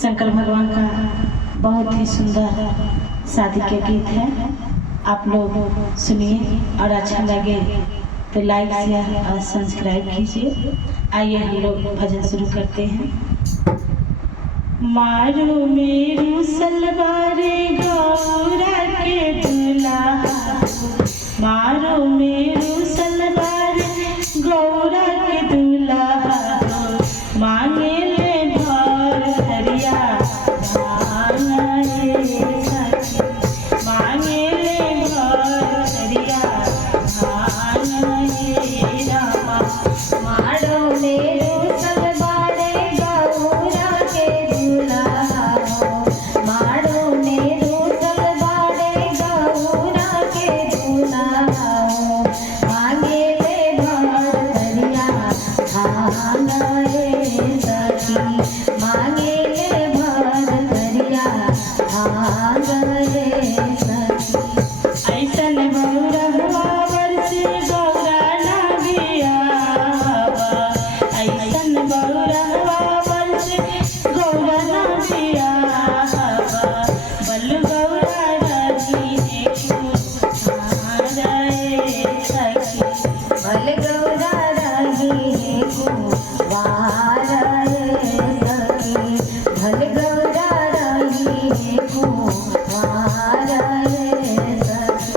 शंकर भगवान का बहुत ही सुंदर शादी के गीत है। आप लोग सुनिए और अच्छा लगे तो लाइक शेयर और सब्सक्राइब कीजिए। आइए हम लोग भजन शुरू करते हैं। मारो मेरू सलवारे गौरा के दुल्हा, मारो मेरू सलवारे गौरा के दुल्हा, मांगे ले भर हरिया भांगा रे सखी, मांगे ले भर हरिया भांगा रे रामा। मारो मेरू सलवारे गौरा के दुल्हा, मारो मेरू सलवारे गौरा के दुल्हा, मांगे ले भर हरिया भांगा रे सखी, मांगे ले भर हरिया भांगा रे सखी। ऐसन बहुरहवा वर्षे गौरा ना बियावा, ऐसन बहुरहवा वर्षे गौरा ना बियावा, बल गौरा रही है कुहारा रे सखी, बल गौरा रही है कुहारा रे सखी, बल गौरा रही है कुहारा रे सखी।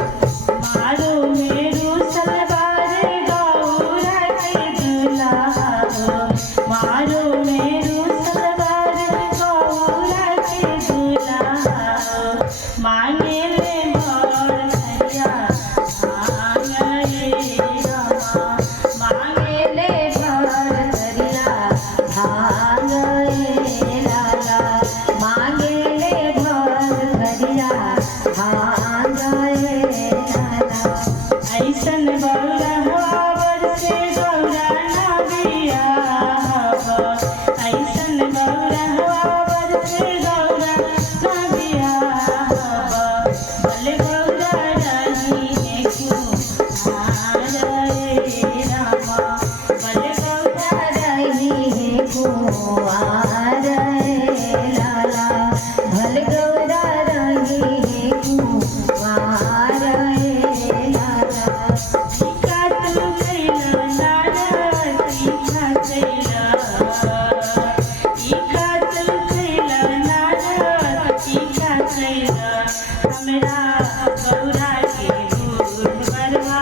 मारो मेरू सलवारे गौरा के दुल्हा, मारो मेरू सलवारे गौरा के दुल्हा, मांगे ले भर हरिया भांगा रे रामा, मांगे ले भर हरिया भांगा रे लाला, मांगे ले भर हरिया भांगा रे लाला। ऐसन बहुरहवा वर्षे गौरा ना बियावा, ऐसन बहुरहवा वर्षे गौरा ना बियावा, बल गौरा रही है कुहारा रे रामा, बल गौरा रही है कुहारा रे लाला, बल गौरा रही है कुहारा रे लाला। टीका तू कैला नारा टीका कैला, टीका तू कैला नारा टीका कैला, हमरा गौरा के बूढ़ बरवा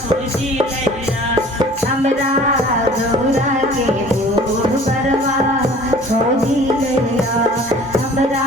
खोजी लैला, हमरा गौरा के बूढ़ बरवा खोजी लैला, हमरा